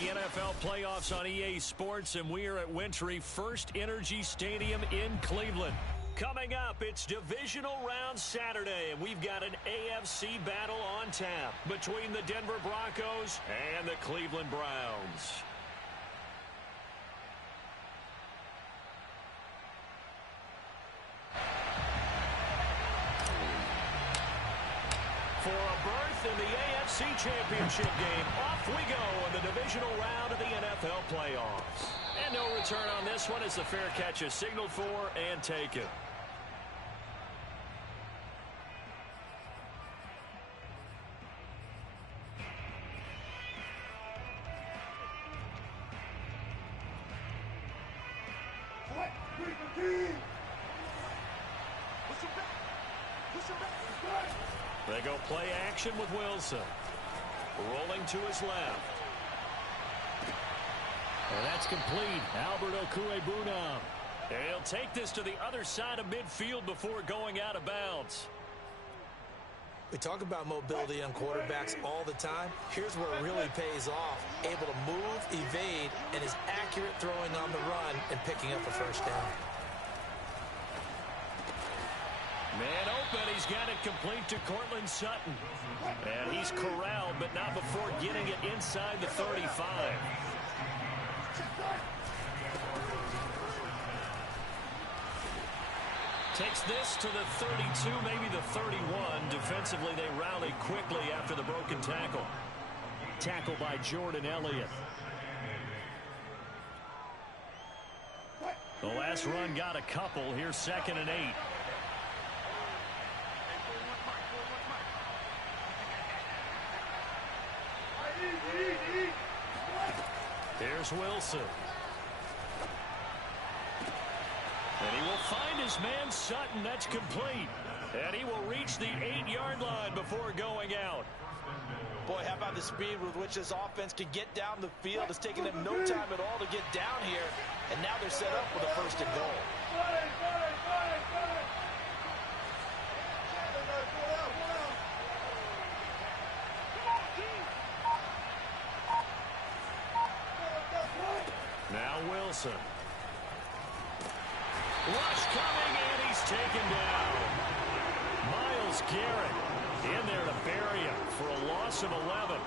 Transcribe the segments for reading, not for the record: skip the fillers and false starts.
the NFL playoffs on EA Sports, and we are at Wintry First Energy Stadium in Cleveland. Coming up, it's Divisional Round Saturday, and we've got an AFC battle on tap between the Denver Broncos and the Cleveland Browns. For a berth in the AFC Championship game, off we go in the divisional round of the NFL playoffs. And no return on this one as the fair catch is signaled for and taken. They go play action with Wilson. Rolling to his left. And that's complete. Albert Okwuegbunam. He'll take this to the other side of midfield before going out of bounds. We talk about mobility on quarterbacks all the time. Here's where it really pays off. Able to move, evade, and is accurate throwing on the run and picking up a first down. Man open, he's got it complete to Cortland Sutton. And he's corralled, but not before getting it inside the 35. Takes this to the 32, maybe the 31. Defensively, they rally quickly after the broken tackle. Tackle by Jordan Elliott. The last run got a couple. Here's 2nd and 8. Here's Wilson. And he will find his man Sutton. That's complete. And he will reach the 8-yard line before going out. Boy, how about the speed with which this offense can get down the field? It's taken them no time at all to get down here. And now they're set up with a 1st and goal. Now Wilson. Rush coming, and he's taken down. Myles Garrett in there to bury him for a loss of 11.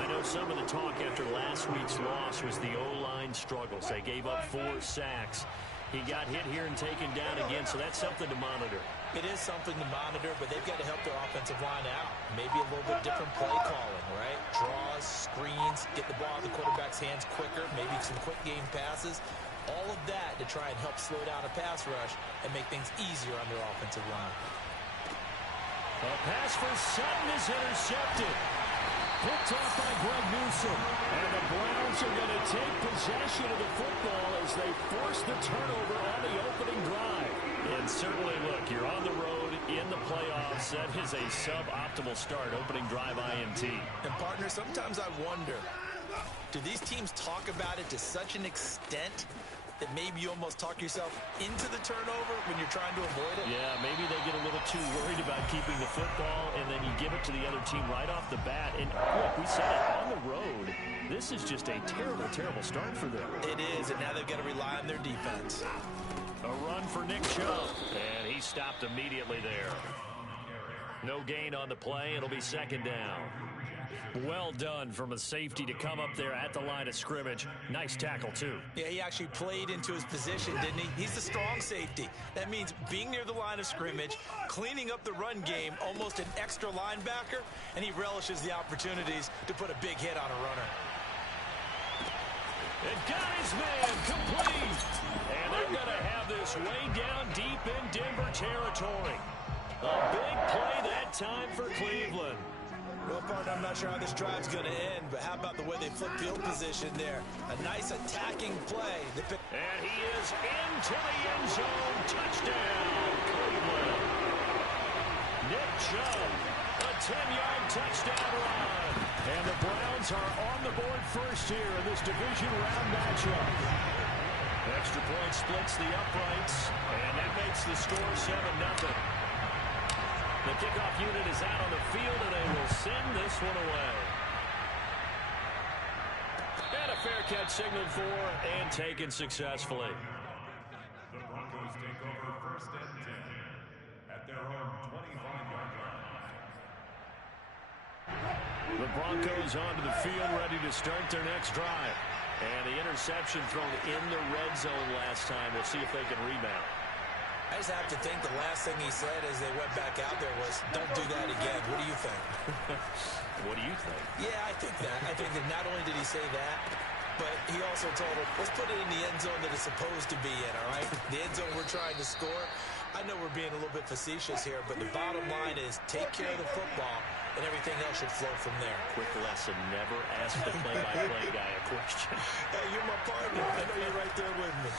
I know some of the talk after last week's loss was the O-line struggles. They gave up 4 sacks. He got hit here and taken down again, so that's something to monitor. It is something to monitor, but they've got to help their offensive line out. Maybe a little bit different play calling, right? Draws, screens, get the ball out of the quarterback's hands quicker, maybe some quick game passes. All of that to try and help slow down a pass rush and make things easier on their offensive line. A pass for Sutton is intercepted. Picked off by Greg Newsome. And the Browns are going to take possession of the football as they force the turnover on the opening drive. And certainly, look, you're on the road in the playoffs. That is a suboptimal start, opening drive INT. And, partner, sometimes I wonder, do these teams talk about it to such an extent that maybe you almost talk yourself into the turnover when you're trying to avoid it? Yeah, maybe they get a little too worried about keeping the football, and then you give it to the other team right off the bat. And look, we said it, on the road, this is just a terrible, terrible start for them. It is, and now they've got to rely on their defense. A run for Nick Chubb, and he stopped immediately there. No gain on the play. It'll be 2nd down. Well done from a safety to come up there at the line of scrimmage. Nice tackle, too. Yeah, he actually played into his position, didn't he? He's a strong safety. That means being near the line of scrimmage, cleaning up the run game, almost an extra linebacker, and he relishes the opportunities to put a big hit on a runner. And got his man complete. And they're going to have this way down deep in Denver territory. A big play that time for Cleveland. Well, partner, I'm not sure how this drive's going to end, but how about the way they flip field position there? A nice attacking play. And he is into the end zone. Touchdown, Cleveland. Nick Chubb, a 10-yard touchdown run. And the Browns are on the board first here in this division round matchup. Extra point splits the uprights, and that makes the score 7-0. The kickoff unit is out on the field, and they will send this one away. And catch signaled for and taken successfully. The Broncos take over 1st and 10 at their own 25-yard line. The Broncos onto the field, ready to start their next drive. And the interception thrown in the red zone last time. We'll see if they can rebound. I just have to think the last thing he said as they went back out there was, don't do that again. What do you think? What do you think? Yeah, I think that. I think that not only did he say that, but he also told him, let's put it in the end zone that it's supposed to be in, all right? The end zone we're trying to score. I know we're being a little bit facetious here, but the bottom line is take care of the football, and everything else should flow from there. Quick lesson, never ask the play-by-play guy a question. Hey, you're my partner. I know you're right there with me.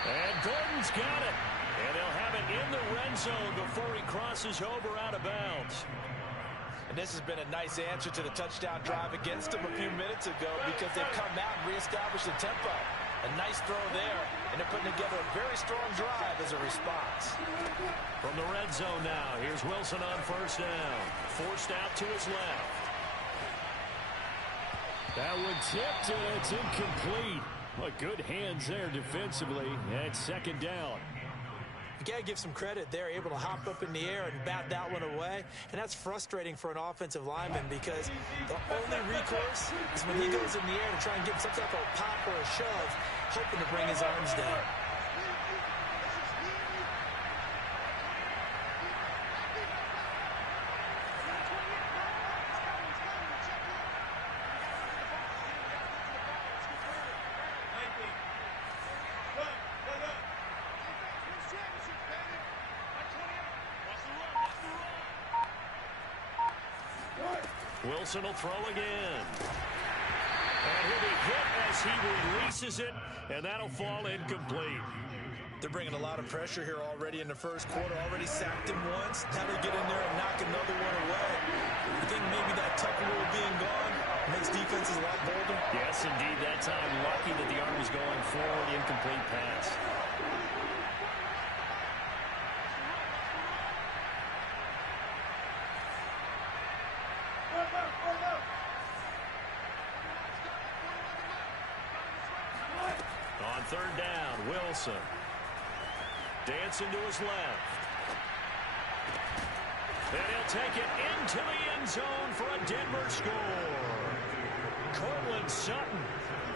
And Gordon's got it. And they'll have it in the red zone before he crosses over out of bounds. And this has been a nice answer to the touchdown drive against them a few minutes ago because they've come out and reestablished the tempo. A nice throw there, and they're putting together a very strong drive as a response. From the red zone now, here's Wilson on 1st down. Forced out to his left. That one tipped, and it's incomplete. Well, good hands there defensively. And 2nd down. You got to give some credit. They're able to hop up in the air and bat that one away. And that's frustrating for an offensive lineman because the only recourse is when he goes in the air to try and get some type of pop or a shove, hoping to bring his arms down. Wilson will throw again. And he'll be hit as he releases it, and that'll fall incomplete. They're bringing a lot of pressure here already in the first quarter. Already sacked him once. Now they get in there and knock another one away. You think maybe that tuck rule being gone makes defenses a lot bolder? Yes, indeed. That time, lucky that the arm was going forward. Incomplete pass. On 3rd down, Wilson. Dancing to his left. And he'll take it into the end zone for a Denver score. Cortland Sutton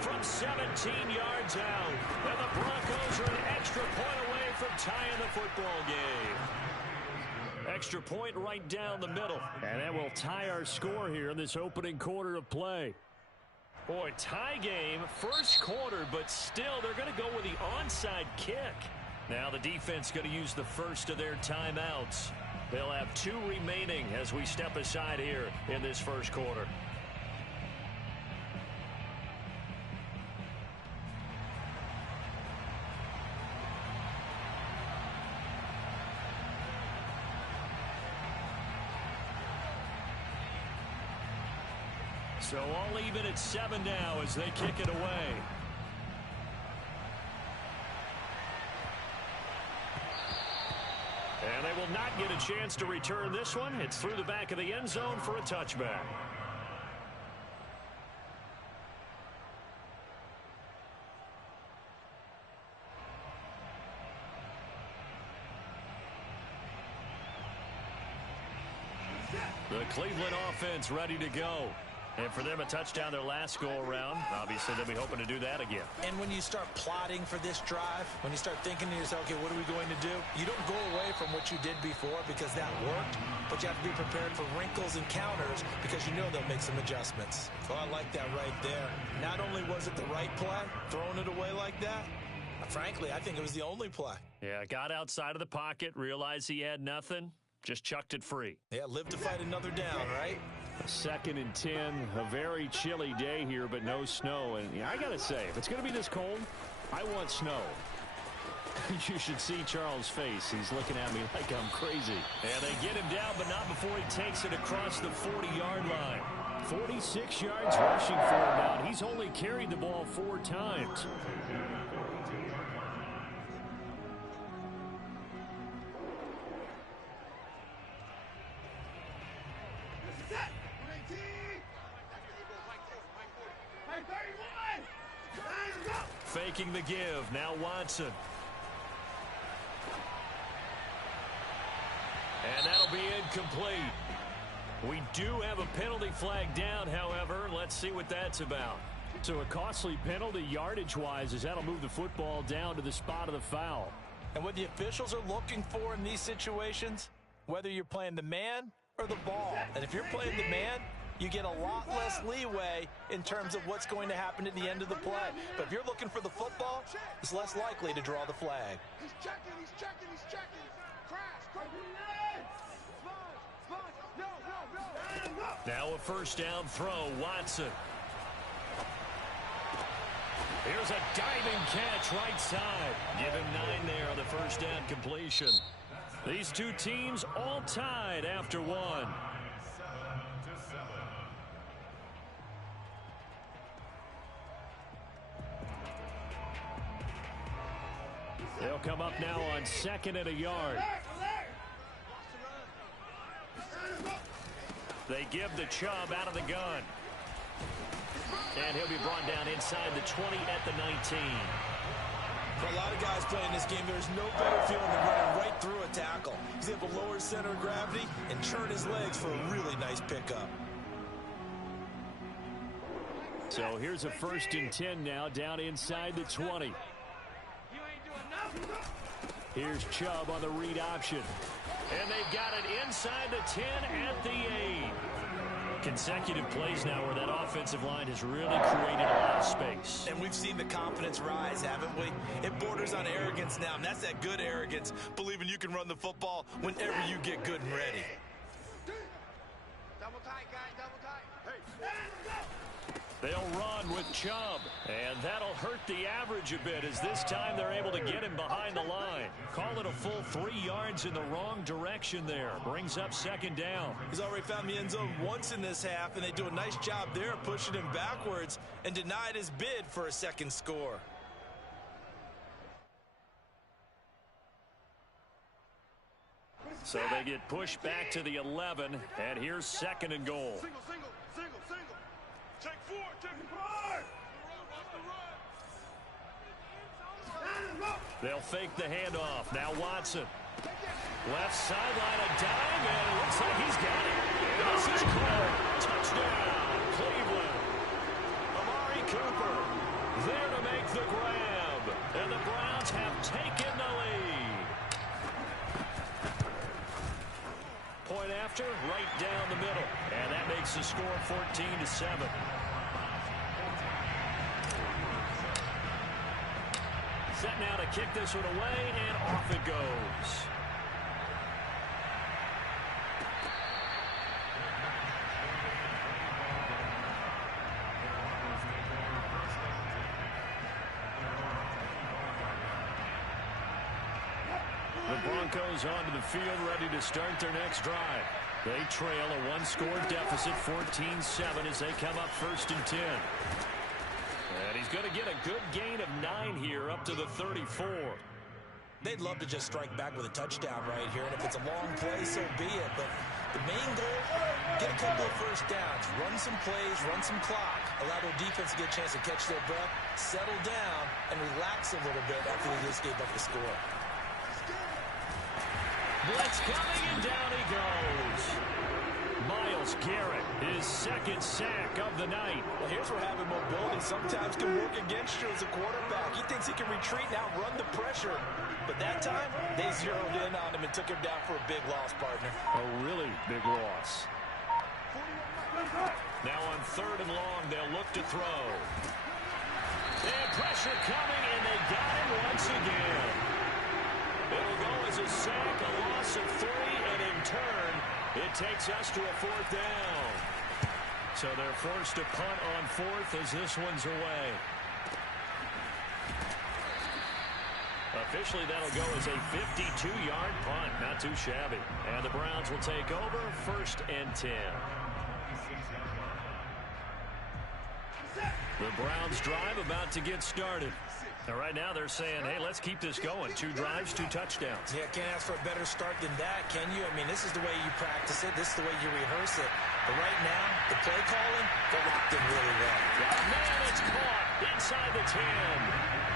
from 17 yards out. And the Broncos are an extra point away from tying the football game. Extra point right down the middle. And that will tie our score here in this opening quarter of play. Boy, tie game, first quarter, but still they're going to go with the onside kick. Now the defense going to use the first of their timeouts. They'll have 2 remaining as we step aside here in this first quarter. So all even at 7 now as they kick it away. And they will not get a chance to return this one. It's through the back of the end zone for a touchback. The Cleveland offense ready to go. And for them, a touchdown their last go-around. Obviously, they'll be hoping to do that again. And when you start plotting for this drive, when you start thinking to yourself, okay, what are we going to do? You don't go away from what you did before because that worked, but you have to be prepared for wrinkles and counters because you know they'll make some adjustments. Oh, I like that right there. Not only was it the right play, throwing it away like that, frankly, I think it was the only play. Yeah, got outside of the pocket, realized he had nothing, just chucked it free. Yeah, live to fight another down, right? 2nd and 10, a very chilly day here, but no snow. And I got to say, if it's going to be this cold, I want snow. You should see Charles' face. He's looking at me like I'm crazy. And they get him down, but not before he takes it across the 40-yard line. 46 yards rushing for him now. He's only carried the ball 4 times. faking the give. Now Watson. And that'll be incomplete. We do have a penalty flag down, however. Let's see what that's about. So a costly penalty yardage-wise as that'll move the football down to the spot of the foul. And what the officials are looking for in these situations, whether you're playing the man or the ball. And if you're playing the man, you get a lot less leeway in terms of what's going to happen at the end of the play. But if you're looking for the football, it's less likely to draw the flag. He's checking, he's checking, he's checking. Crash. Now a first down throw, Watson. Here's a diving catch right side. Give him 9 there on the first down completion. These two teams all tied after one. 7-7. They'll come up now on 2nd and a yard. They give the Chubb out of the gun. And he'll be brought down inside the 20 at the 19. For a lot of guys playing this game, there's no better feeling than running right through a tackle. He's able to lower his center of gravity and turn his legs for a really nice pickup. So here's a 1st and 10 now down inside the 20. Here's Chubb on the read option. And they've got it inside the 10 at the 8. Consecutive plays now where that offensive line has really created a lot of space. And we've seen the confidence rise, haven't we? It borders on arrogance now, and that's that good arrogance, believing you can run the football whenever you get good and ready. Double tight, guys, double tight. Hey. They'll run with Chubb, and that'll hurt the average a bit as this time they're able to get him behind the line. Call it a full 3 yards in the wrong direction there. Brings up 2nd down. He's already found the end zone once in this half, and they do a nice job there pushing him backwards and denied his bid for a 2nd score. So they get pushed back to the 11, and here's 2nd and goal. Single. Take 4, take 5. They'll fake the handoff. Now Watson. Left sideline, a dime, and it looks like he's got it. This is called. Touchdown, Cleveland. Amari Cooper there to make the grab. And the Browns have taken the lead. Point after, right down the middle. And that makes the score 14-7. Set now to kick this one away, and off it goes. The Broncos onto the field, ready to start their next drive. They trail a 1-score deficit, 14-7, as they come up 1st and 10. And he's going to get a good gain of 9 here up to the 34. They'd love to just strike back with a touchdown right here, and if it's a long play, so be it. But the main goal, get a couple of first downs, run some plays, run some clock, allow their defense to get a chance to catch their breath, settle down, and relax a little bit after they just gave up the score. Blitz coming, and down he goes. Myles Garrett, his 2nd sack of the night. Well, here's where having mobility sometimes can work against you as a quarterback. He thinks he can retreat and outrun the pressure. But that time, they zeroed in on him and took him down for a big loss, partner. A really big loss. Now on 3rd and long, they'll look to throw. And pressure coming, and they got him once again. It'll go as a sack, a loss of 3, and in turn, it takes us to a 4th down. So they're forced to punt on 4th as this one's away. Officially, that'll go as a 52-yard punt. Not too shabby. And the Browns will take over 1st and 10. The Browns drive about to get started. Now, right now, they're saying, hey, let's keep this going. 2 drives, 2 touchdowns. Yeah, can't ask for a better start than that, can you? I mean, this is the way you practice it. This is the way you rehearse it. But right now, the play calling, they're locked in really well. Man, it's caught inside the 10.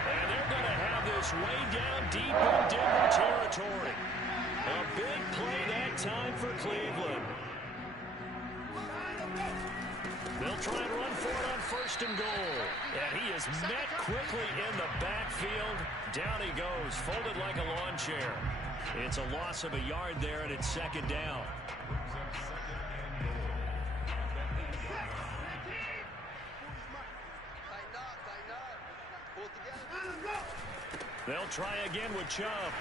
They're going to have this way down deep in Denver territory. A big play that time for Cleveland. They'll try and run for it on 1st and goal. And he is met quickly in the backfield. Down he goes, folded like a lawn chair. It's a loss of a yard there, and it's 2nd down. They'll try again with Chubb.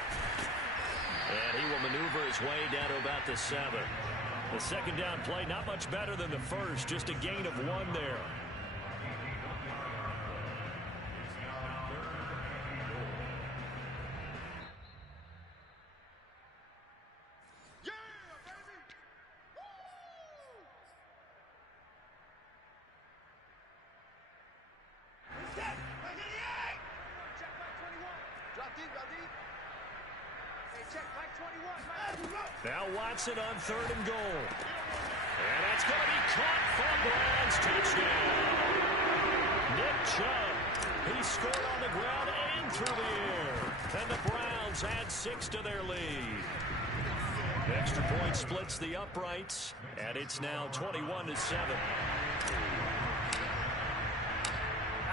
And he will maneuver his way down to about the 7. The 2nd down play, not much better than the first, just a gain of 1 there. Now Watson on 3rd and goal. And that's going to be caught for a Browns touchdown. Nick Chubb, he scored on the ground and through the air. And the Browns add 6 to their lead. Extra point splits the uprights, and it's now 21-7.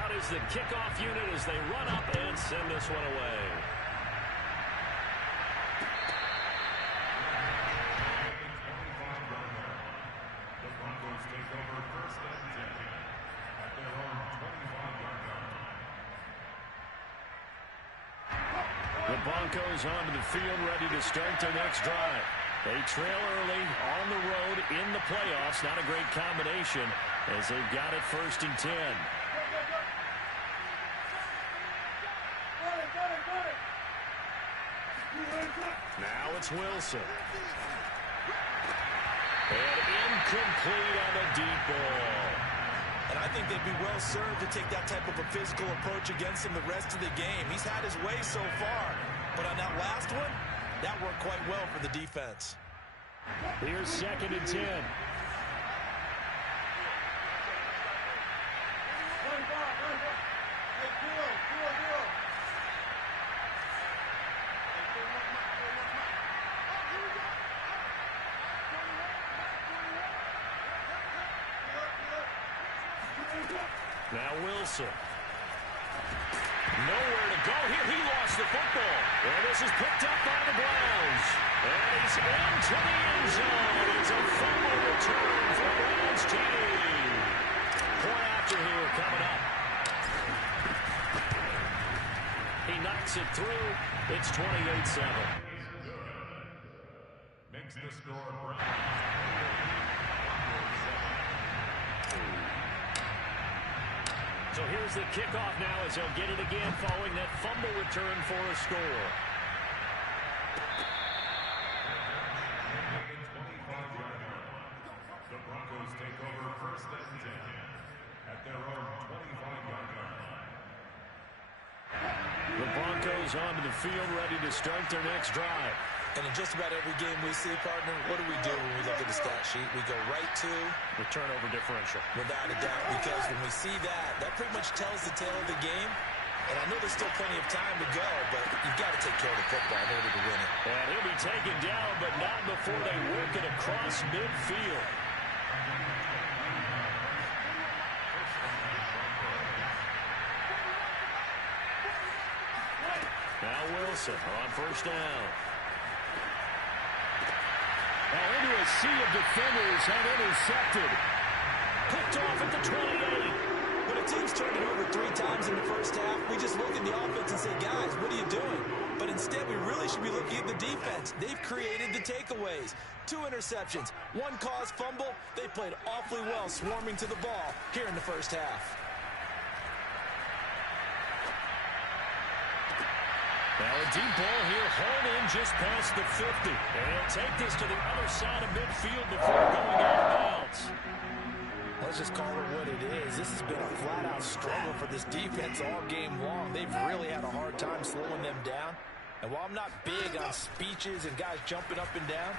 Out is the kickoff unit as they run up and send this one away. The Broncos onto the field, ready to start their next drive. They trail early on the road in the playoffs. Not a great combination as they've got it 1st and 10. Now it's Wilson. And incomplete on the deep ball. And I think they'd be well served to take that type of a physical approach against him the rest of the game. He's had his way so far. But on that last one, that worked quite well for the defense. Here's 2nd and 10. Now Wilson. Nowhere to go here. He lost the football. And this is picked up by the Browns. And he's into the end zone. It's a fumble return for the Browns team. Point after here coming up. He knocks it through. It's 28-7. Makes the score Browns. So here's the kickoff now as they'll get it again following that fumble return for a score. The Broncos take over 1st and 10 at their own 25-yard line. The Broncos onto the field, ready to start their next drive. And in just about every game we see, partner, what do we do when we look at the stat sheet? We go right to the turnover differential. Without a doubt, because when we see that, that pretty much tells the tale of the game. And I know there's still plenty of time to go, but you've got to take care of the football in order to win it. And he'll be taken down, but not before they work it across midfield. Now Wilson on 1st down. Now into a sea of defenders and intercepted. Picked off at the 28. When a team's turned it over 3 times in the first half, we just look at the offense and say, guys, what are you doing? But instead, we really should be looking at the defense. They've created the takeaways. 2 interceptions, 1 caused fumble. They played awfully well swarming to the ball here in the first half. Now a deep ball here, home in just past the 50. And he'll take this to the other side of midfield before going out of bounds. Let's just call it what it is. This has been a flat-out struggle for this defense all game long. They've really had a hard time slowing them down. And while I'm not big on speeches and guys jumping up and down,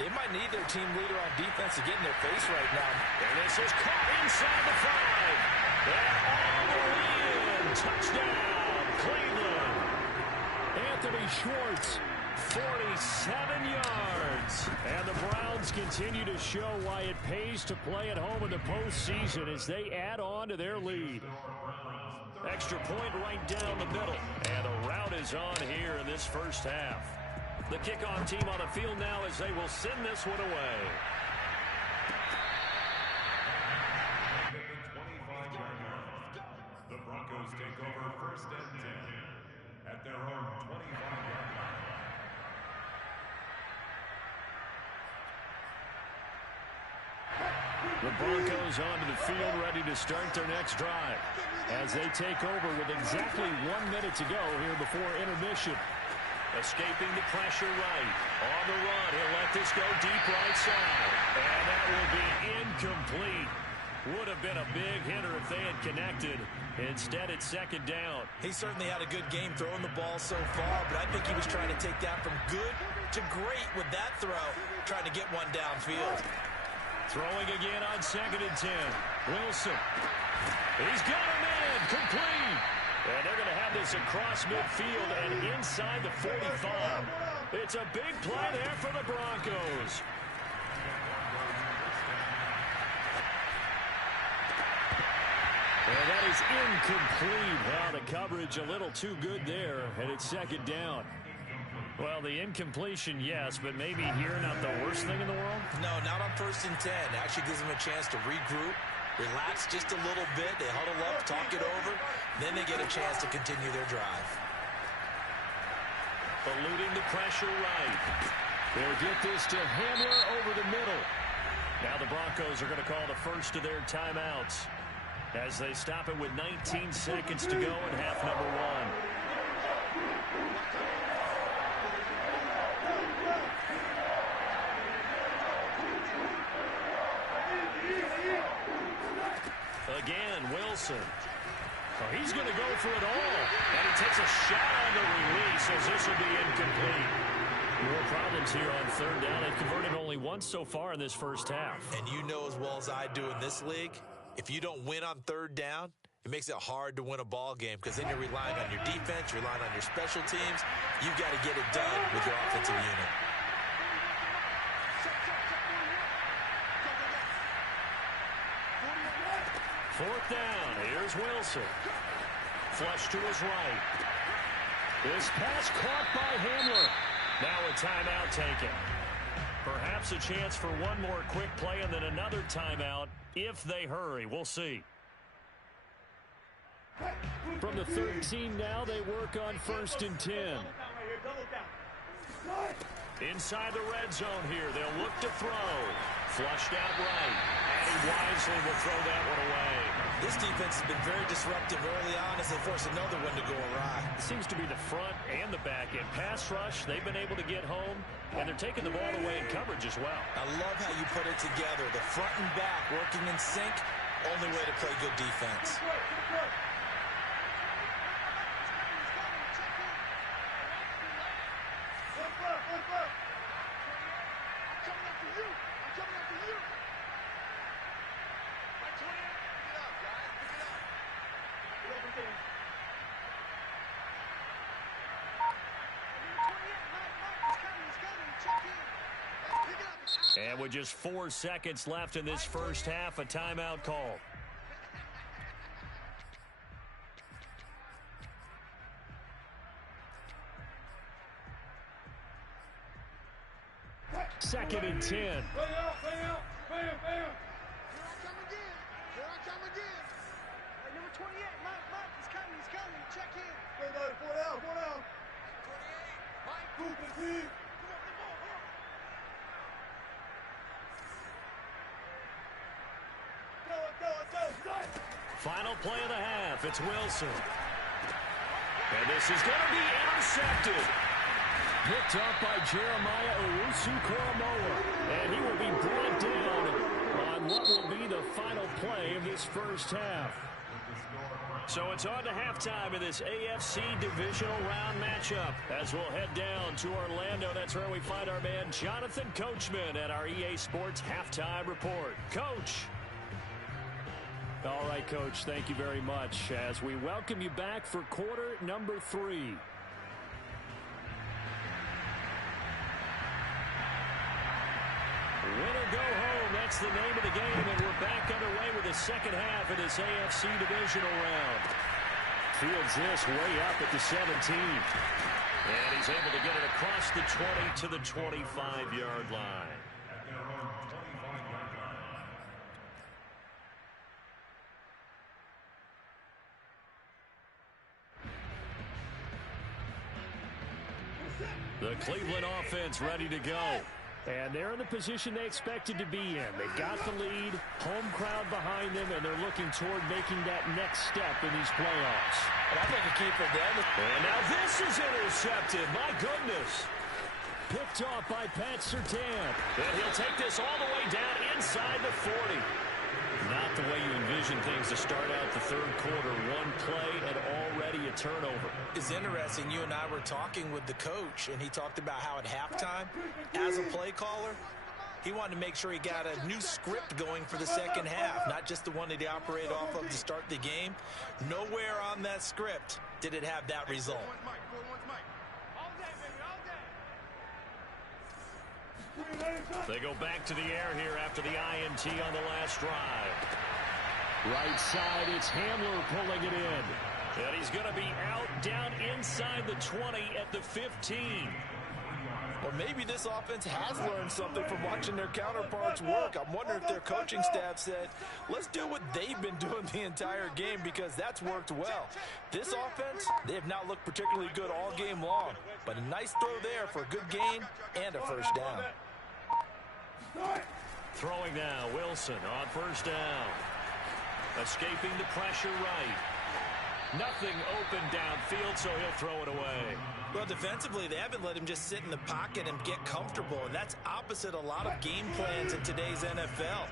they might need their team leader on defense to get in their face right now. And this is caught inside the 5. And all the way in. Touchdown, Cleveland. Jacoby Schwartz. 47 yards. And the Browns continue to show why it pays to play at home in the postseason as they add on to their lead. Extra point right down the middle. And the route is on here in this first half. The kickoff team on the field now as they will send this one away. The Broncos take over first and 10 at their own 25-yard line. The Broncos onto the field ready to start their next drive as they take over with exactly 1 minute to go here before intermission. Escaping the pressure right. On the run, he'll let this go deep right side. And that will be incomplete. Would have been a big hitter if they had connected. Instead, it's second down. He certainly had a good game throwing the ball so far, but I think he was trying to take that from good to great with that throw, trying to get one downfield. Throwing again on second and 10. Wilson. He's got him in. Complete. And they're going to have this across midfield and inside the 45. It's a big play there for the Broncos. And that is incomplete. Well, the coverage a little too good there, and it's second down. Well, the incompletion, yes, but maybe here not the worst thing in the world? No, not on first and 10. Actually gives them a chance to regroup, relax just a little bit. They huddle up, talk it over. Then they get a chance to continue their drive. Eluding the pressure right. They'll get this to Hamler over the middle. Now the Broncos are going to call the first of their timeouts as they stop it with 19 seconds to go in half number one. Again, Wilson. Oh, he's going to go for it all. And he takes a shot on the release as this will be incomplete. More problems here on third down. They've converted only once so far in this first half. And you know as well as I do in this league, if you don't win on third down, it makes it hard to win a ball game because then you're relying on your defense, you're relying on your special teams. You've got to get it done with your offensive unit. Fourth down. Here's Wilson. Flush to his right. This pass caught by Hamler. Now a timeout taken. Perhaps a chance for one more quick play and then another timeout if they hurry. We'll see. From the 13 now, they work on first and 10. Inside the red zone here. They'll look to throw. Flushed out right. And he wisely will throw that one away. This defense has been very disruptive early on as they force another one to go awry. It seems to be the front and the back end. Pass rush, they've been able to get home, and they're taking the ball away in coverage as well. I love how you put it together. The front and back working in sync. Only way to play good defense. And with just 4 seconds left in this first half, a timeout call. Second and 10. Bam, bam, bam, bam. Here I come again. Here I come again. Hey, number 28, Mike, he's coming. Check in. Four down. 28, Mike. Cooper, please. Go. Final play of the half. It's Wilson. And this is going to be intercepted. Picked up by Jeremiah Owusu-Koramoah. And he will be brought down on what will be the final play of this first half. So it's on to halftime in this AFC divisional round matchup as we'll head down to Orlando. That's where we find our man Jonathan Coachman at our EA Sports Halftime Report. Coach. All right, Coach, thank you very much as we welcome you back for quarter number 3. Win or go home, that's the name of the game, and we're back underway with the second half of this AFC divisional round. Fields this way up at the 17. And he's able to get it across the 20 to the 25-yard line. The Cleveland offense ready to go. And they're in the position they expected to be in. They got the lead, home crowd behind them, and they're looking toward making that next step in these playoffs. And I think the key for them. And now this is intercepted. My goodness. Picked off by Pat Surtain. And he'll take this all the way down inside the 40. Not the way you envision things to start out the third quarter. One play and already a turnover. It's interesting. You and I were talking with the coach, and he talked about how at halftime, as a play caller, he wanted to make sure he got a new script going for the second half, not just the one that he operated off of to start the game. Nowhere on that script did it have that result. They go back to the air here after the INT on the last drive. Right side, it's Hamler pulling it in. And he's going to be out down inside the 20 at the 15. Or maybe this offense has learned something from watching their counterparts work. I'm wondering if their coaching staff said, let's do what they've been doing the entire game, because that's worked well. This offense, they have not looked particularly good all game long. But a nice throw there for a good gain and a first down. Throwing now, Wilson on first down. Escaping the pressure right. Nothing open downfield, so he'll throw it away. Well, defensively, they haven't let him just sit in the pocket and get comfortable, and that's opposite a lot of game plans in today's NFL.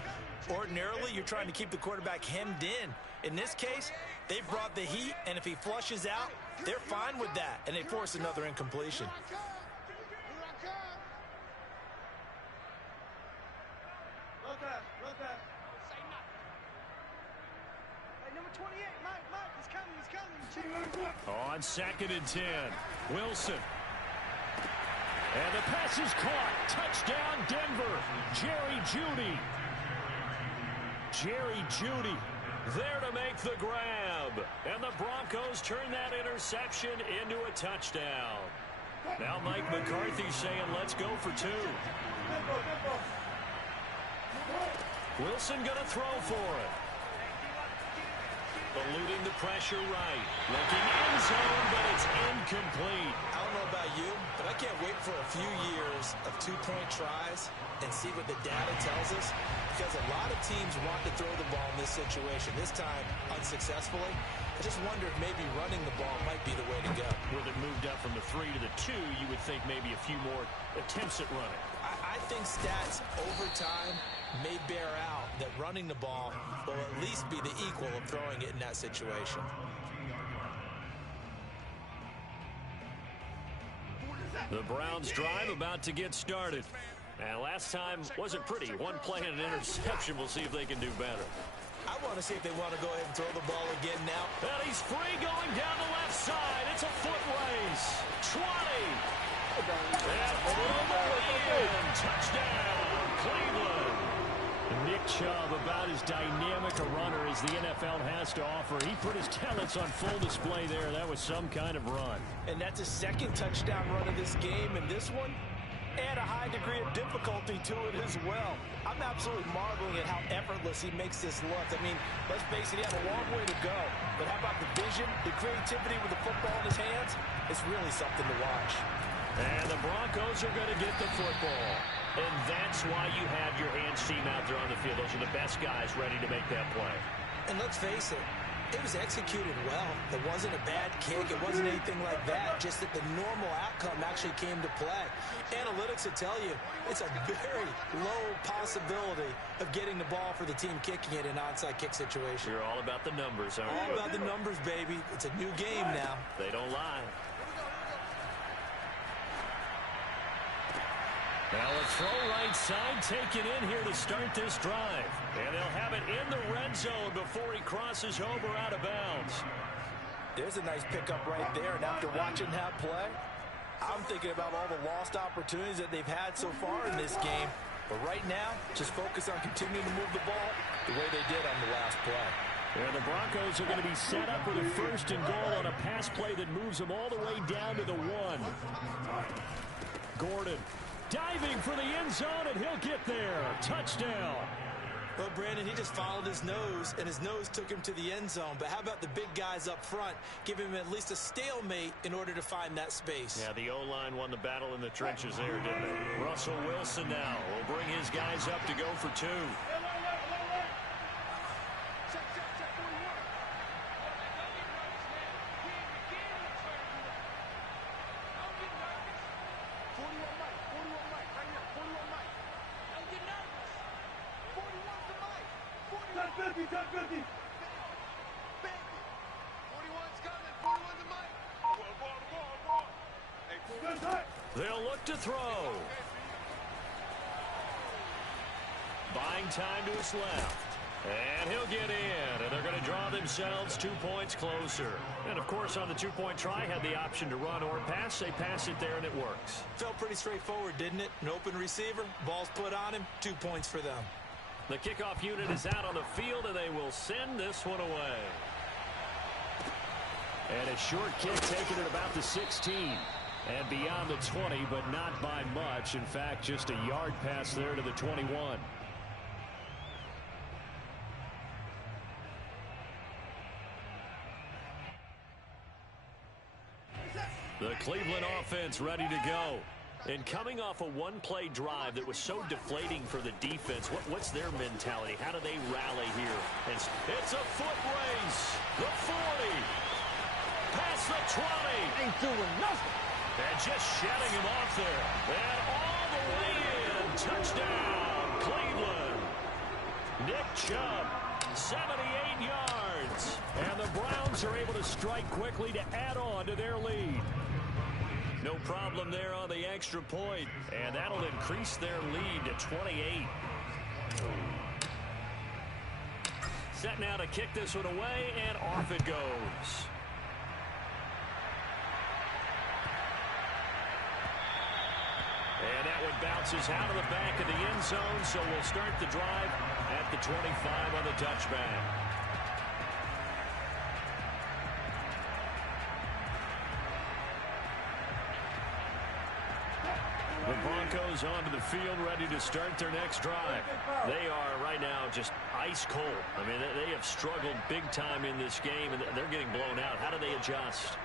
Ordinarily, you're trying to keep the quarterback hemmed in. In this case, they've brought the heat, and if he flushes out, they're fine with that, and they force another incompletion. On 2nd and 10, Wilson. And the pass is caught. Touchdown, Denver. Jerry Jeudy. Jerry Jeudy there to make the grab. And the Broncos turn that interception into a touchdown. Now Mike McCarthy saying, let's go for two. Wilson going to throw for it. Eluding the pressure right. Looking in zone, but it's incomplete. I don't know about you, but I can't wait for a few years of two-point tries and see what the data tells us, because a lot of teams want to throw the ball in this situation. This time, unsuccessfully. I just wonder if maybe running the ball might be the way to go. With it moved up from the 3 to the 2, you would think maybe a few more attempts at running. I think stats over time may bear out that running the ball will at least be the equal of throwing it in that situation. The Browns drive about to get started. And last time wasn't pretty. One play and an interception. We'll see if they can do better. I want to see if they want to go ahead and throw the ball again now. And he's free going down the left side. It's a foot race. 20. And touchdown, Cleveland. Nick Chubb, about as dynamic a runner as the NFL has to offer. He put his talents on full display there. That was some kind of run. And that's his second touchdown run of this game. And this one, add a high degree of difficulty to it as well. I'm absolutely marveling at how effortless he makes this look. I mean, let's face it, he had a long way to go. But how about the vision, the creativity with the football in his hands? It's really something to watch. And the Broncos are going to get the football. And that's why you have your hands team out there on the field. Those are the best guys ready to make that play. And let's face it, it was executed well. It wasn't a bad kick. It wasn't anything like that. Just that the normal outcome actually came to play. Analytics will tell you it's a very low possibility of getting the ball for the team kicking it in an onside kick situation. You're all about the numbers, aren't you? All about the numbers, baby. It's a new game now. They don't lie. Now a throw right side taken in here to start this drive. And they'll have it in the red zone before he crosses over out of bounds. There's a nice pickup right there. And after watching that play, I'm thinking about all the lost opportunities that they've had so far in this game. But right now, just focus on continuing to move the ball the way they did on the last play. And the Broncos are going to be set up with a first and goal on a pass play that moves them all the way down to the 1. Gordon diving for the end zone, and he'll get there. Touchdown. Well, Brandon, he just followed his nose, and his nose took him to the end zone. But how about the big guys up front, giving him at least a stalemate in order to find that space? Yeah, the O-line won the battle in the trenches there, didn't it? Russell Wilson now will bring his guys up to go for 2. They'll look to throw. Buying time to his left. And he'll get in. And they're going to draw themselves 2 points closer. And, of course, on the two-point try, had the option to run or pass. They pass it there, and it works. Felt pretty straightforward, didn't it? An open receiver, ball's put on him, 2 points for them. The kickoff unit is out on the field, and they will send this one away. And a short kick taken at about the 16. And beyond the 20, but not by much. In fact, just a yard pass there to the 21. The Cleveland offense ready to go. And coming off a one-play drive that was so deflating for the defense, what's their mentality? How do they rally here? And it's a foot race. The 40. Past the 20. Ain't doing nothing. And just shutting him off there. And all the way in. Touchdown, Cleveland. Nick Chubb, 78 yards. And the Browns are able to strike quickly to add on to their lead. No problem there on the extra point. And that'll increase their lead to 28. Set now to kick this one away, and off it goes. And that one bounces out of the back of the end zone, so we'll start the drive at the 25 on the touchback. The Broncos onto the field, ready to start their next drive. They are right now just ice cold. I mean, they have struggled big time in this game, and they're getting blown out. How do they adjust?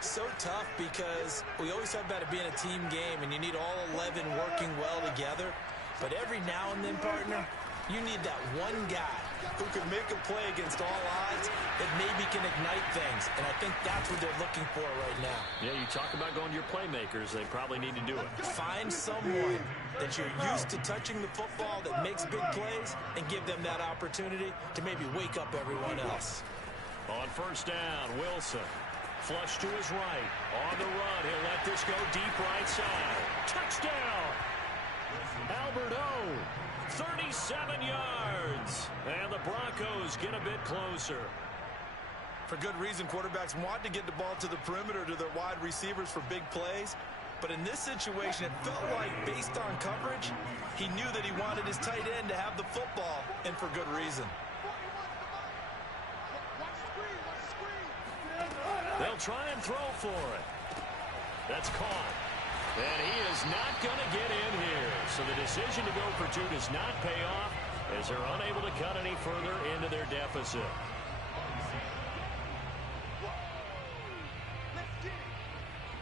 So tough, because we always talk about it being a team game, and you need all 11 working well together. But every now and then, partner, you need that one guy who can make a play against all odds that maybe can ignite things. And I think that's what they're looking for right now. Yeah, you talk about going to your playmakers. They probably need to do it. Find someone that you're used to touching the football that makes big plays and give them that opportunity to maybe wake up everyone else. On first down, Wilson. Flush to his right. On the run, he'll let this go deep right side. Touchdown! Albert O. 37 yards. And the Broncos get a bit closer. For good reason, quarterbacks want to get the ball to the perimeter to their wide receivers for big plays. But in this situation, it felt like, based on coverage, he knew that he wanted his tight end to have the football, and for good reason. They'll try and throw for it. That's caught. And he is not going to get in here. So the decision to go for 2 does not pay off, as they're unable to cut any further into their deficit.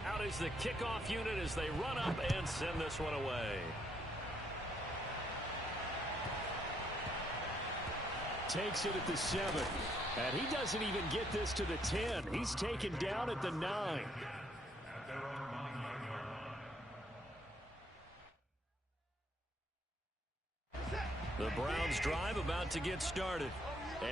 Out is the kickoff unit as they run up and send this one away. Takes it at the 7. And he doesn't even get this to the 10. He's taken down at the 9. The Browns drive about to get started.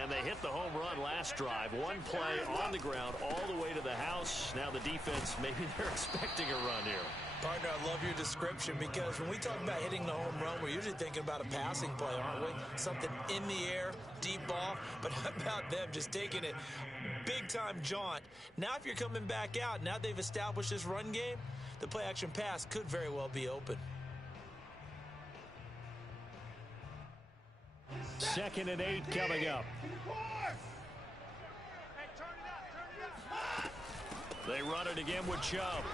And they hit the home run last drive. One play on the ground all the way to the house. Now the defense, maybe they're expecting a run here. Partner, I love your description, because when we talk about hitting the home run, we're usually thinking about a passing play, aren't we? Something in the air, deep ball. But how about them just taking it big-time jaunt? Now if you're coming back out, now they've established this run game, the play-action pass could very well be open. 2nd and 8 coming up. They run it again with Chubb.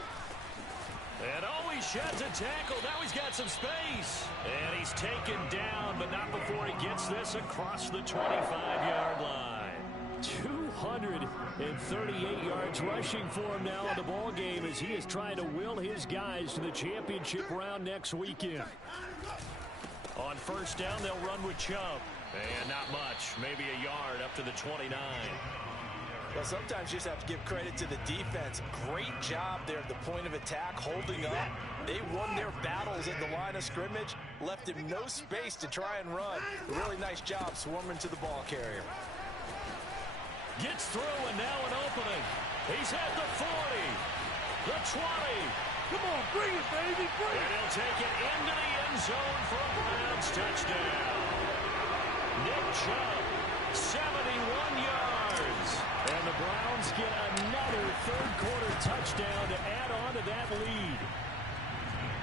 And he sheds a tackle. Now he's got some space. And he's taken down, but not before he gets this across the 25-yard line. 238 yards rushing for him now in the ball game as he is trying to will his guys to the championship round next weekend. On 1st down, they'll run with Chubb. And not much, maybe a yard up to the 29. Well, sometimes you just have to give credit to the defense. Great job there at the point of attack, holding up. They won their battles at the line of scrimmage, left him no space to try and run. A really nice job swarming to the ball carrier. Gets through, and now an opening. He's at the 40, the 20. Come on, bring it, baby, bring it. And he'll take it into the end zone for a Browns touchdown. Nick Chubb, 71 yards. And the Browns get another third-quarter touchdown to add on to that lead.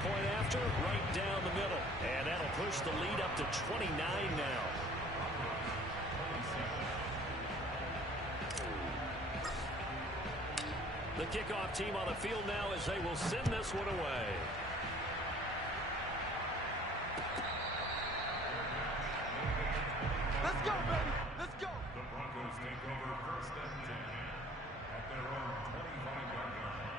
Point after, right down the middle. And that'll push the lead up to 29 now. The kickoff team on the field now as they will send this one away. Let's go, baby. Let's go. The Broncos take over 1st and 10 at their own 25-yard line.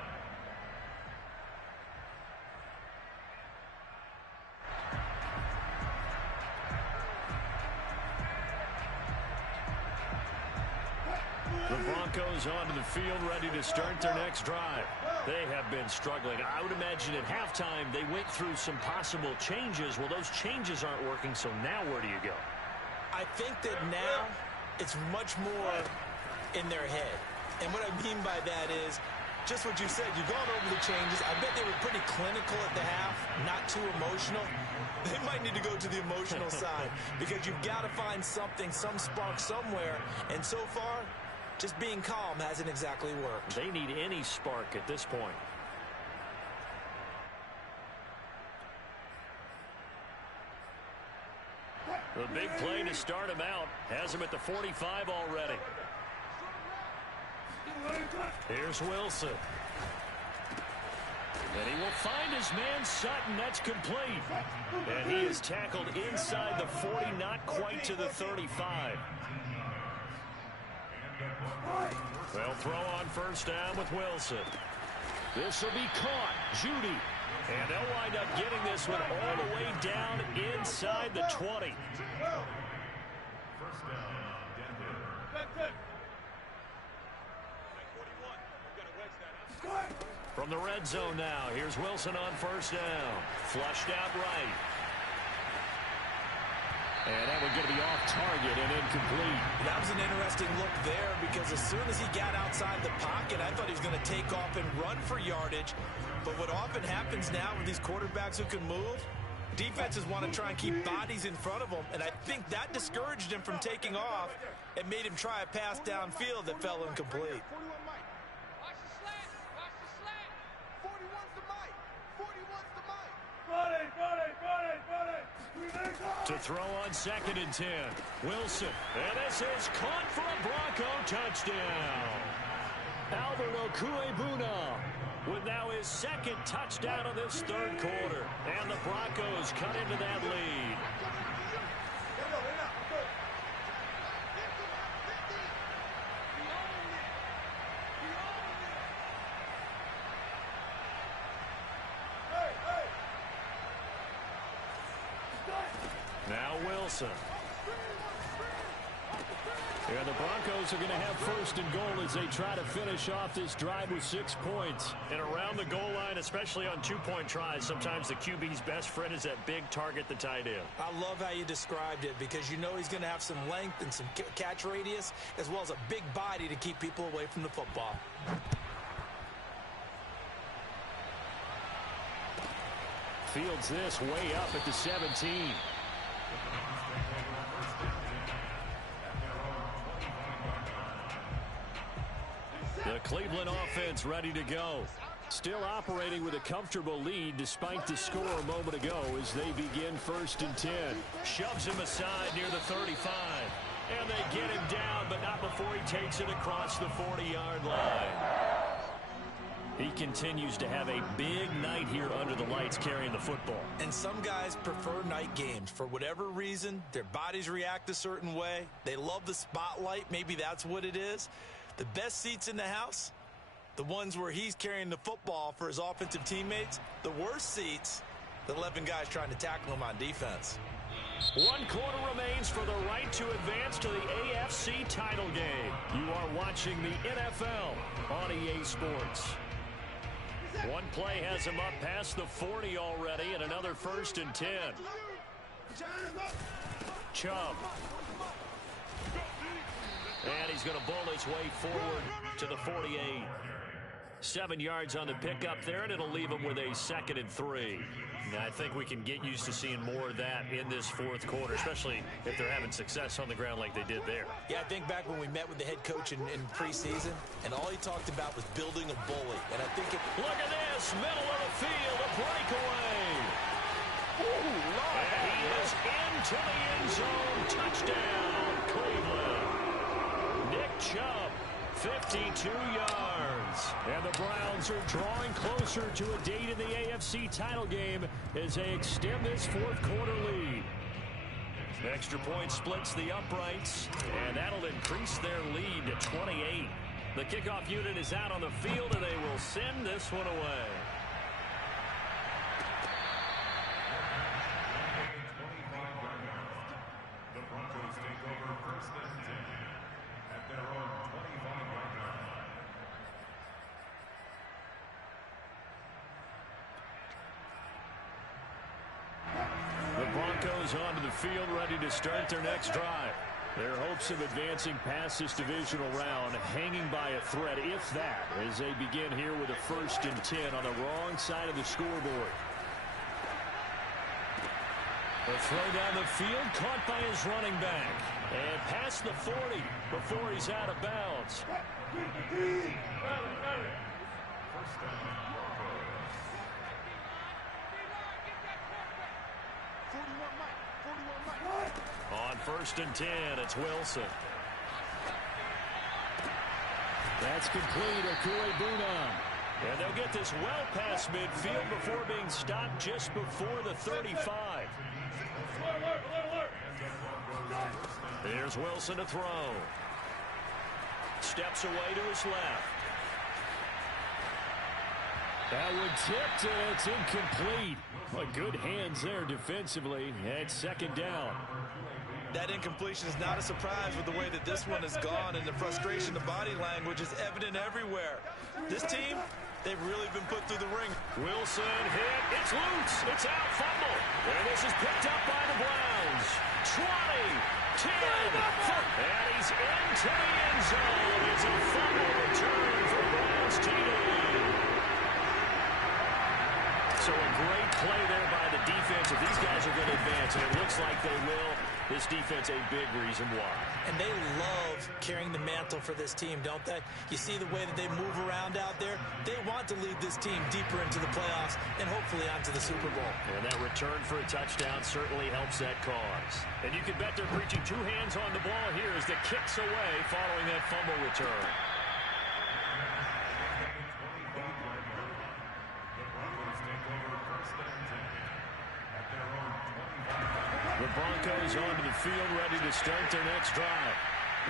The Broncos onto the field, ready to start their next drive. They have been struggling. I would imagine at halftime they went through some possible changes. Well, those changes aren't working, so now where do you go? I think that now it's much more in their head. And what I mean by that is just what you said. You've gone over the changes. I bet they were pretty clinical at the half, not too emotional. They might need to go to the emotional side because you've got to find something, some spark somewhere. And so far, just being calm hasn't exactly worked. They need any spark at this point. The big play to start him out has him at the 45 already. Here's Wilson. And he will find his man Sutton. That's complete. And he is tackled inside the 40, not quite to the 35. They'll throw on 1st down with Wilson. This will be caught. Judy. And they'll wind up getting this one all the way down inside the 20. 1st down, Denver. From the red zone now, here's Wilson on 1st down. Flushed out right. And that one going to be off target and incomplete. That was an interesting look there because as soon as he got outside the pocket, I thought he was going to take off and run for yardage. But what often happens now with these quarterbacks who can move, defenses want to try and keep bodies in front of them. And I think that discouraged him from taking off and made him try a pass downfield that fell incomplete. To throw on 2nd and 10. Wilson. And this is caught for a Bronco touchdown. Alberto Cuebuna with now his 2nd touchdown of this 3rd quarter. And the Broncos cut into that lead. Now Wilson. And the Broncos are going to have 1st and goal as they try to finish off this drive with 6 points. And around the goal line, especially on 2-point tries, sometimes the QB's best friend is that big target, the tight end. I love how you described it because you know he's going to have some length and some catch radius as well as a big body to keep people away from the football. Fields this way up at the 17. The Cleveland offense ready to go. Still operating with a comfortable lead despite the score a moment ago as they begin 1st and 10. Shoves him aside near the 35. And they get him down, but not before he takes it across the 40-yard line. He continues to have a big night here under the lights carrying the football. And some guys prefer night games. For whatever reason, their bodies react a certain way. They love the spotlight. Maybe that's what it is. The best seats in the house, the ones where he's carrying the football for his offensive teammates. The worst seats, the 11 guys trying to tackle him on defense. 1 quarter remains for the right to advance to the AFC title game. You are watching the NFL on EA Sports. One play has him up past the 40 already, and another 1st and 10. Chubb. And he's going to bull his way forward to the 48. 7 yards on the pickup there, and it'll leave him with a 2nd and 3. Now, I think we can get used to seeing more of that in this 4th quarter, especially if they're having success on the ground like they did there. Yeah, I think back when we met with the head coach in preseason, and all he talked about was building a bully. And I think look at this, middle of the field, a breakaway. Ooh, Lord. And he is into the end zone. Touchdown, Cleveland. Nick Chubb, 52 yards. And the Browns are drawing closer to a date in the AFC title game as they extend this 4th quarter lead. Extra point splits the uprights, and that'll increase their lead to 28. The kickoff unit is out on the field, and they will send this one away. The Broncos take over 1st and 10 at their own 25-yard line. The Broncos onto the field, ready to start their next drive. Their hopes of advancing past this divisional round hanging by a thread, if that, as they begin here with a 1st and 10 on the wrong side of the scoreboard. The throw down the field, caught by his running back. And past the 40 before he's out of bounds. First down, Broncos. 41 Mike. On 1st and 10, it's Wilson. That's complete, Okuegbunam. And they'll get this well past midfield before being stopped just before the 35. Here's Wilson to throw. Steps away to his left. That one tipped, and it's incomplete. Well, good hands there defensively, and 2nd down. that incompletion is not a surprise with the way that this one has gone, and the frustration, the body language is evident everywhere. This team, they've really been put through the ring. Wilson hit. It's loose. It's out. Fumble. And this is picked up by the Browns. 20, 10, and he's into the end zone. It's a fumble return for Browns TD. So a great play there by the defense. If these guys are going to advance, and it looks like they will, this defense a big reason why. And they love carrying the mantle for this team, don't they? You see the way that they move around out there? They want to lead this team deeper into the playoffs and hopefully onto the Super Bowl. And that return for a touchdown certainly helps that cause. And you can bet they're preaching two hands on the ball here as the kick's away following that fumble return. The Broncos onto the field, ready to start their next drive.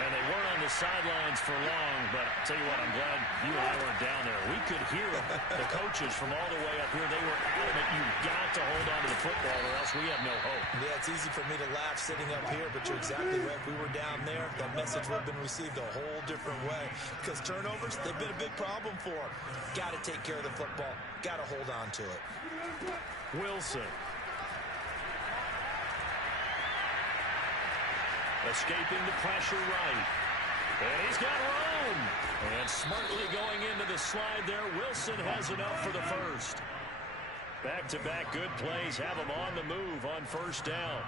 And they weren't on the sidelines for long, but I'll tell you what, I'm glad you and I weren't down there. We could hear the coaches from all the way up here. They were adamant, you've got to hold on to the football or else we have no hope. Yeah, it's easy for me to laugh sitting up here, but you're exactly right. If we were down there, that message would have been received a whole different way. Because turnovers, they've been a big problem for them. Got to take care of the football. Got to hold on to it. Wilson. Escaping the pressure right. And he's got room. And smartly going into the slide there. Wilson has enough for the first. Back-to-back good plays have him on the move on first down.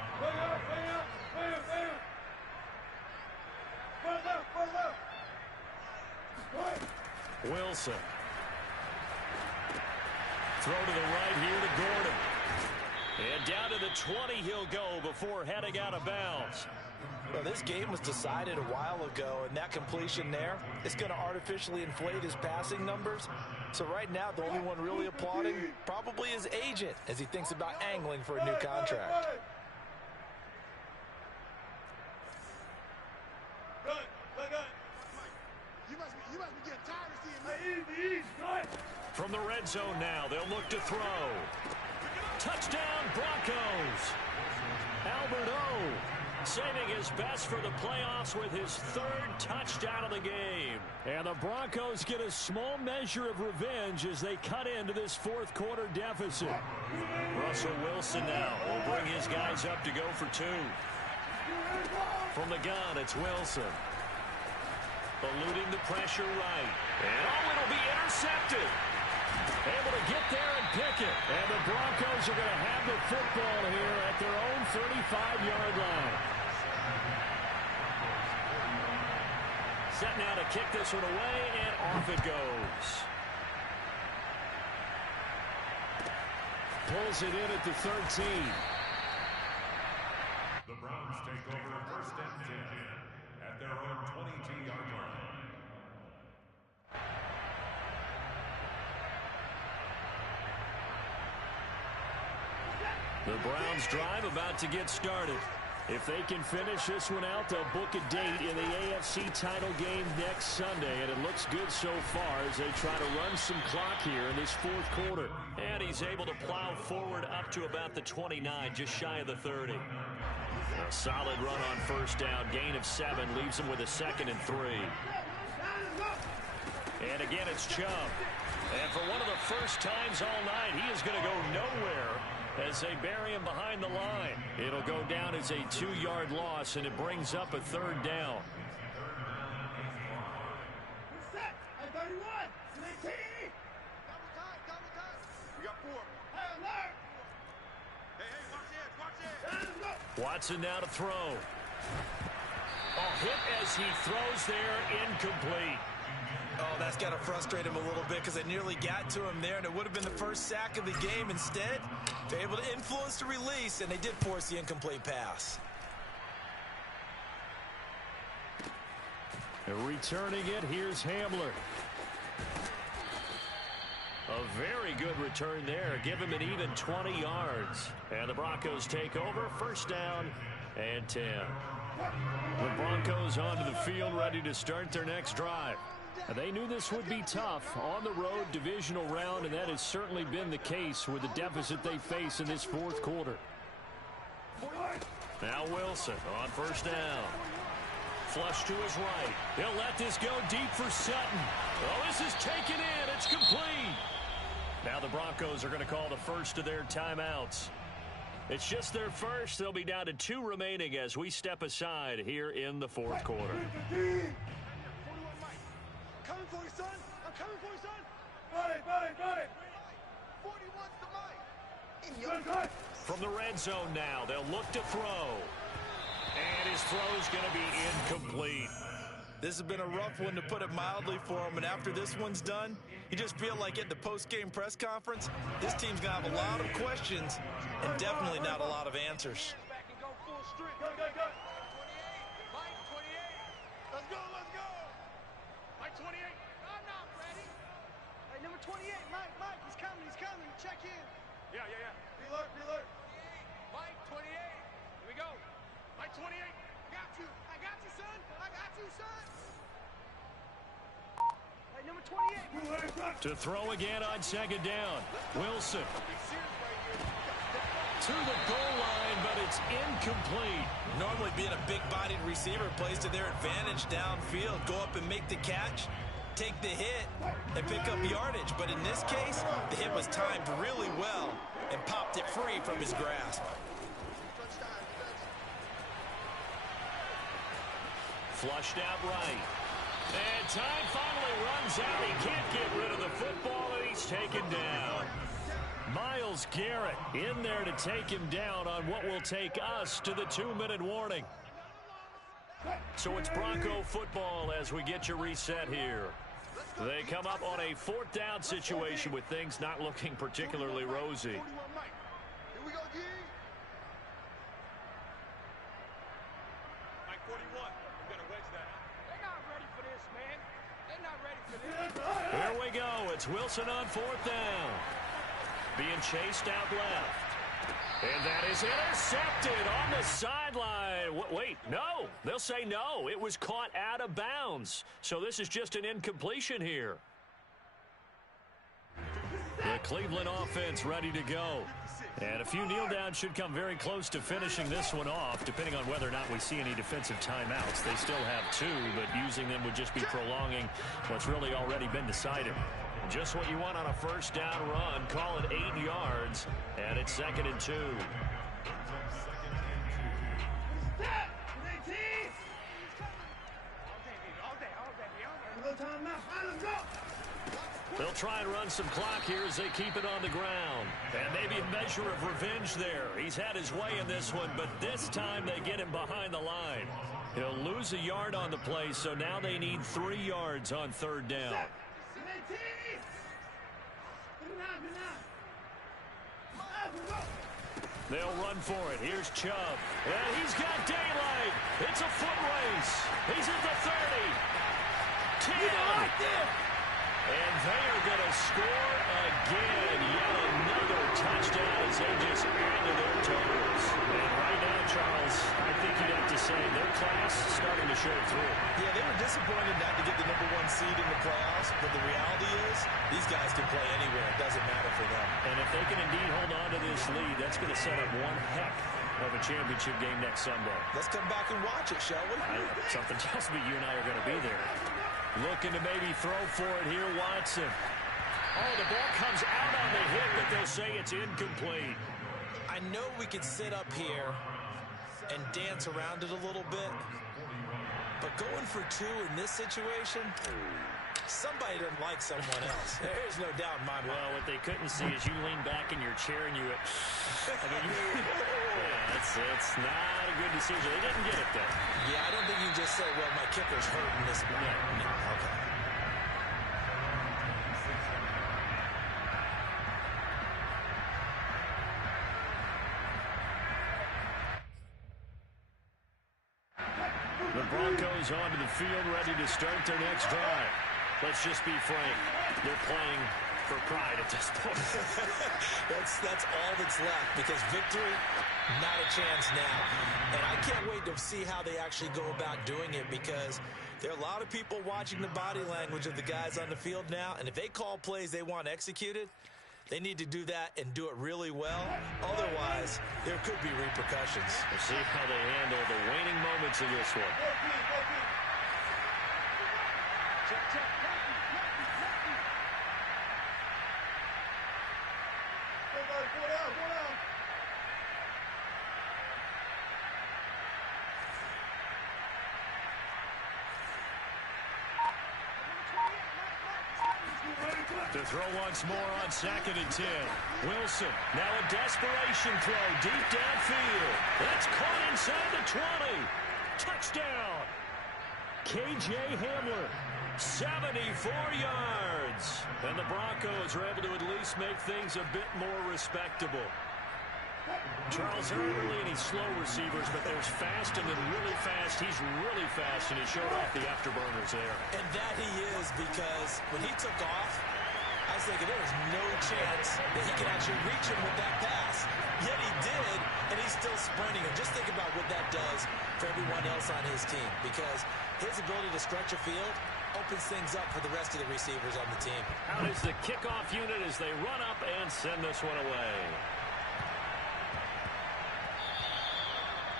Wilson. Throw to the right here to Gordon. And down to the 20 he'll go before heading out of bounds. Well, this game was decided a while ago, and that completion there is going to artificially inflate his passing numbers. So right now, the only one really applauding probably his agent as he thinks about angling for a new contract. From the red zone now, they'll look to throw. Touchdown, Broncos. Albert O saving his best for the playoffs with his third touchdown of the game. And the Broncos get a small measure of revenge as they cut into this fourth quarter deficit. Russell Wilson now will bring his guys up to go for two. From the gun, it's Wilson. Eluding the pressure right. And it'll be intercepted. Able to get there and pick it. And the Broncos are going to have the football here at their own 35-yard line. Set now to kick this one away, and off it goes. Pulls it in at the 13. The Browns take over first and 10 at their own 22-yard line. The Browns drive about to get started. If they can finish this one out, they'll book a date in the AFC title game next Sunday, and it looks good so far as they try to run some clock here in this fourth quarter. And he's able to plow forward up to about the 29, just shy of the 30. A solid run on first down, gain of 7, leaves him with a 2nd and 3. And again, it's Chubb. And for one of the first times all night, he is going to go nowhere as they bury him behind the line. It'll go down as a 2-yard loss, and it brings up a 3rd down. Watson now to throw. Hit as he throws there, incomplete. Oh, that's got to frustrate him a little bit because they nearly got to him there, and it would have been the first sack of the game. Instead, they're able to influence the release, and they did force the incomplete pass. Returning it, here's Hamler. A very good return there. Give him an even 20 yards. And the Broncos take over, first down and 10. The Broncos onto the field, ready to start their next drive. They knew this would be tough on the road divisional round, and that has certainly been the case with the deficit they face in this fourth quarter. Now Wilson on first down. Flush to his right. He'll let this go deep for Sutton. Well, this is taken in. It's complete. Now the Broncos are going to call the first of their timeouts. It's just their first. They'll be down to 2 remaining as we step aside here in the fourth quarter. Coming for you, son. I'm coming for you, son. Got it. 41's the mic. From the red zone now, they'll look to throw. And his throw's going to be incomplete. This has been a rough one, to put it mildly, for him. And after this one's done, you just feel like at the post-game press conference, this team's going to have a lot of questions and definitely not a lot of answers. Go. Mike 28. Let's go. Mike 28. I'm not ready. Hey, number 28, Mike, he's coming. Check in. Yeah. Be alert. Mike 28. Here we go. Mike 28. I got you, son. Hey, number 28. To throw again on second down. Wilson. To the goal line, but it's incomplete. Normally being a big-bodied receiver plays to their advantage downfield. Go up and make the catch, take the hit, and pick up yardage. But in this case, the hit was timed really well and popped it free from his grasp. Flushed out right. And time finally runs out. He can't get rid of the football, and he's taken down. Myles Garrett in there to take him down on what will take us to the 2-minute warning. So it's Bronco football as we get you reset here. They come up on a 4th down situation with things not looking particularly rosy. Here we go, G. Mike 41, we got to wedge that. They're not ready for this, man. They're not ready for this. Here we go. It's Wilson on 4th down. Being chased out left. And that is intercepted on the sideline. Wait, no. They'll say no. It was caught out of bounds. So this is just an incompletion here. The Cleveland offense ready to go. And a few kneel downs should come very close to finishing this one off, depending on whether or not we see any defensive timeouts. They still have 2, but using them would just be prolonging what's really already been decided. Just what you want on a 1st down run. Call it 8 yards, and it's 2nd and 2. They'll try and run some clock here as they keep it on the ground. And maybe a measure of revenge there. He's had his way in this one, but this time they get him behind the line. He'll lose a yard on the play, so now they need 3 yards on 3rd down. They'll run for it. Here's Chubb. And he's got daylight. It's a foot race. He's at the 30. 10. And they are going to score again. Yet another touchdown as they just add to their totals. And right now, Charles, I think you'd have to say their class starting to show through. Yeah, they were disappointed not to get the #1 seed in the playoffs, but the reality is these guys can play anywhere. It doesn't matter for them. And if they can indeed hold on to this lead, that's going to set up one heck of a championship game next Sunday. Let's come back and watch it, shall we? Something tells me you and I are going to be there. Looking to maybe throw for it here, Watson. Oh, the ball comes out on the hit, but they'll say it's incomplete. I know we could sit up here and dance around it a little bit, but going for 2 in this situation, somebody doesn't like someone else. There's no doubt in my mind. Well, what they couldn't see is you lean back in your chair and you... it's not a good decision. They didn't get it, though. Yeah, I don't think you just say, well, my kicker's hurting this moment. No, okay. The Broncos onto the field, ready to start their next drive. Let's just be frank. They're playing for pride at this point. That's all that's left, because victory, not a chance now. And I can't wait to see how they actually go about doing it, because there are a lot of people watching the body language of the guys on the field now, and if they call plays they want executed, they need to do that and do it really well. Otherwise, there could be repercussions. We'll see how they handle the waning moments of this one. To throw once more on 2nd and 10. Wilson, now a desperation throw deep downfield. That's caught inside the 20. Touchdown. K.J. Hamler, 74 yards. And the Broncos are able to at least make things a bit more respectable. Charles, they're early and he's slow receivers, but there's fast and then really fast. He's really fast, and he showed off the afterburners there. And that he is, because when he took off, I was thinking there was no chance that he could actually reach him with that pass. Yet he did, and he's still sprinting. And just think about what that does for everyone else on his team, because his ability to stretch a field opens things up for the rest of the receivers on the team. Out is the kickoff unit as they run up and send this one away.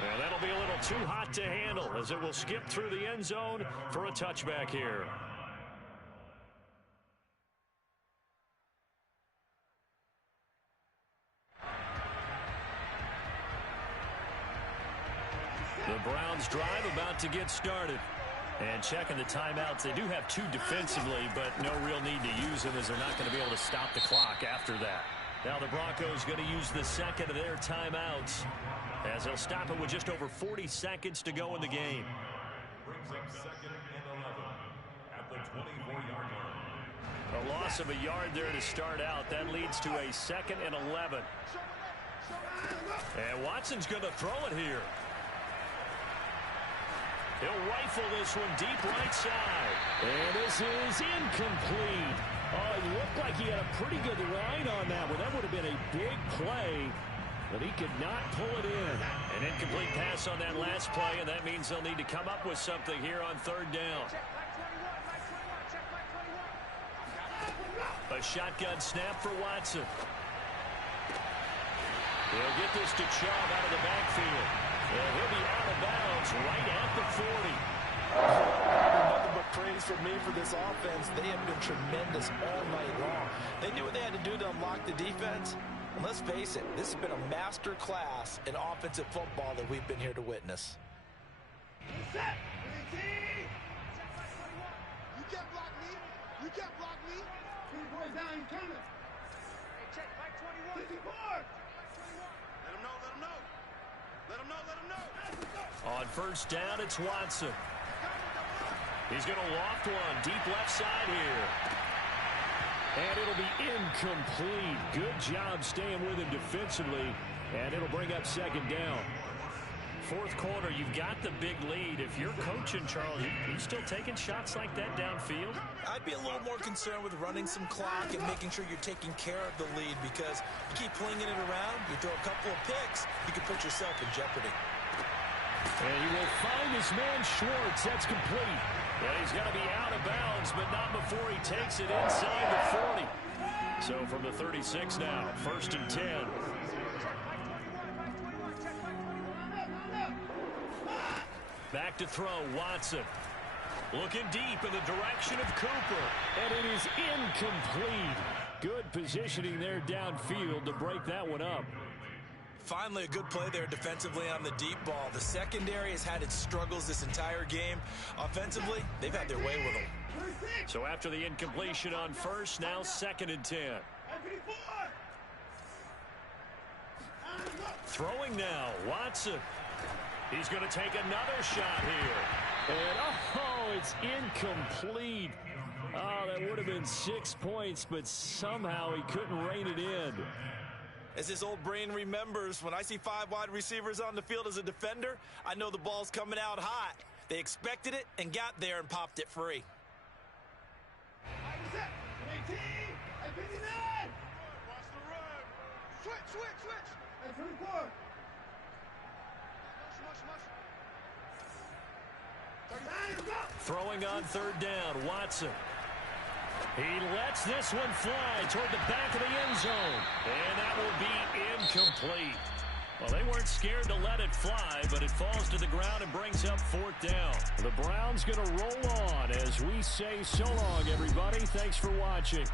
And that'll be a little too hot to handle as it will skip through the end zone for a touchback here. The Browns drive about to get started. And checking the timeouts, they do have 2 defensively, but no real need to use them as they're not going to be able to stop the clock after that. Now the Broncos going to use the second of their timeouts as they'll stop it with just over 40 seconds to go in the game. Brings up 2nd and 11 at the 24-yard line. A loss of a yard there to start out. That leads to a 2nd and 11. And Watson's going to throw it here. He'll rifle this one deep right side. And this is incomplete. Oh, it looked like he had a pretty good line on that one. That would have been a big play, but he could not pull it in. An incomplete pass on that last play, and that means they'll need to come up with something here on 3rd down. A shotgun snap for Watson. He'll get this to Chubb out of the backfield. And he'll be out of bounds right at the 40. Nothing but praise from me for this offense. They have been tremendous all night long. They knew what they had to do to unlock the defense. And let's face it, this has been a master class in offensive football that we've been here to witness. You can't block me. You can't block me. 24 down, you coming. Hey, check, Mike 21. 54. Let him know, let him know. Let him know, let him know. On 1st down, it's Watson. He's going to loft one deep left side here. And it'll be incomplete. Good job staying with him defensively. And it'll bring up 2nd down. 4th quarter, you've got the big lead. If you're coaching, Charles, you still taking shots like that downfield? I'd be a little more concerned with running some clock and making sure you're taking care of the lead, because you keep flinging it around, you throw a couple of picks, you can put yourself in jeopardy. And he will find his man Schwartz. That's complete. And he's going to be out of bounds, but not before he takes it inside the 40. So from the 36 now, 1st and 10. Back to throw, Watson. Looking deep in the direction of Cooper. And it is incomplete. Good positioning there downfield to break that one up. Finally, a good play there defensively on the deep ball. The secondary has had its struggles this entire game. Offensively, they've had their way with them. So after the incompletion on 1st, now 2nd and 10. Throwing now, Watson. He's going to take another shot here. And, oh, it's incomplete. Oh, that would have been 6 points, but somehow he couldn't rein it in. As his old brain remembers, when I see 5 wide receivers on the field as a defender, I know the ball's coming out hot. They expected it and got there and popped it free. Throwing on 3rd down, Watson. He lets this one fly toward the back of the end zone. And that will be incomplete. Well, they weren't scared to let it fly, but it falls to the ground and brings up 4th down. The Browns going to roll on as we say so long, everybody. Thanks for watching.